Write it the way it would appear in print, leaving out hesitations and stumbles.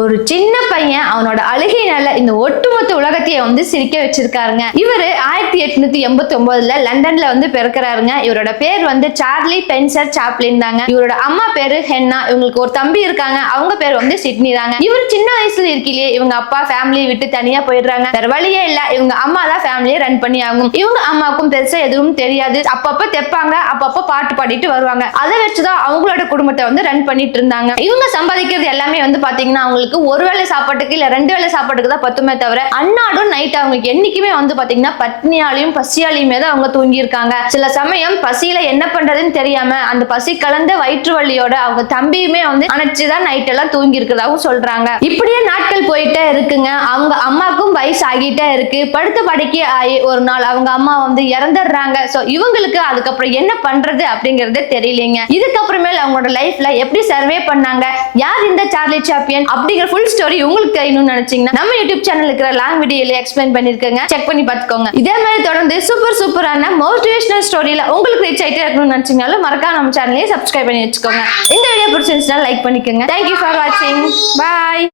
ஒரு சின்ன பையன் அவனோட அழுகையினால இந்த ஒட்டுமொத்த உலகத்தையே சிரிக்க வச்சிருக்காருங்க. இவரு 1889ல லண்டன்ல பிறக்கிறாருங்க. இவரோட பேர் சார்லி ஸ்பென்சர் சாப்ளின் தாங்க. இவரோட அம்மா பேரு ஹென்னா. இவங்களுக்கு ஒரு தம்பி இருக்காங்க. அவங்க பேர் சிட்னி தாங்க. இவர் சின்ன வயசுல இருக்கிலே இவங்க அப்பா ஃபேமிலி விட்டு தனியா போயிடுறாங்க. வேற வழியே இல்ல, இவங்க அம்மா தான் ஃபேமிலியை ரன் பண்ணி ஆகும். இவங்க அம்மாவுக்கும் பெருசா எதுவும் தெரியாது. அப்பப்ப தெப்பாங்க, அப்பப்ப பாட்டு பாடிட்டு வருவாங்க. அதை வச்சுதான் அவங்களோட குடும்பத்தை ரன் பண்ணிட்டு இருந்தாங்க. இவங்க சம்பாதிக்கிறது எல்லாமே பாத்தீங்கன்னா ஒரு வேளை சாப்பாட்டுக்கு இல்ல 2 வேளை சாப்பாட்டுக்கு தான் பத்துமே தவிர அன்னாடும் நைட் அவங்களுக்கு என்னைக்குமே பாத்தீங்கன்னா பட்னியாலையும் பசியாலையுமே தான் அவங்க தூங்கி இருக்காங்க. சில சமயம் பசியில என்ன பண்றதுன்னு தெரியாம அந்த பசி கலந்த வயிற்று வலியோட அவங்க தம்பியுமே அணைச்சுதான் நைட் எல்லாம் தூங்கி இருக்கிறதாவும் சொல்றாங்க. இப்படியே நாட்கள் போயிட்டே இருக்குங்க. அவங்க அம்மாக்கும் வயசு ஆகிட்டே இருக்கு. படுத்த படுக்கை ஆகி ஒரு நாள் அவங்க அம்மா இறந்துடுறாங்க. சோ இவங்களுக்கு அதுக்கப்புறம் என்ன பண்றது அப்படிங்கறதே தெரியலீங்க. இதுக்கப்புறமேல அவங்களோட லைஃப்ல எப்படி சர்வே பண்ணாங்க, யார் இந்த சார்லி சாப்ளின் அப்படிங்கிற ஃபுல் ஸ்டோரி உங்களுக்கு தெரியணும்னு நினைச்சீங்கன்னா நம்ம யூடியூப் சேனல் இருக்கிற லாங் வீடியோல எக்ஸ்பிளைன் பண்ணிருக்கேங்க. செக் பண்ணி பார்த்துக்கோங்க. இதே மாதிரி தொடர்ந்து சூப்பரான மோட்டிவேஷனல் ஸ்டோரியில உங்களுக்கு ரீச் ஆயிட்டே இருக்கணும்னு நினைச்சீங்கனாலும் மறக்காம நம்ம சேனலையும் சப்ஸ்கிரைப் பண்ணி வச்சுக்கோங்க. இந்த வீடியோ பிடிச்சிருந்துச்சுன்னா லைக் பண்ணிக்கோங்க. தேங்க்யூ ஃபார் வாட்சிங். பாய்.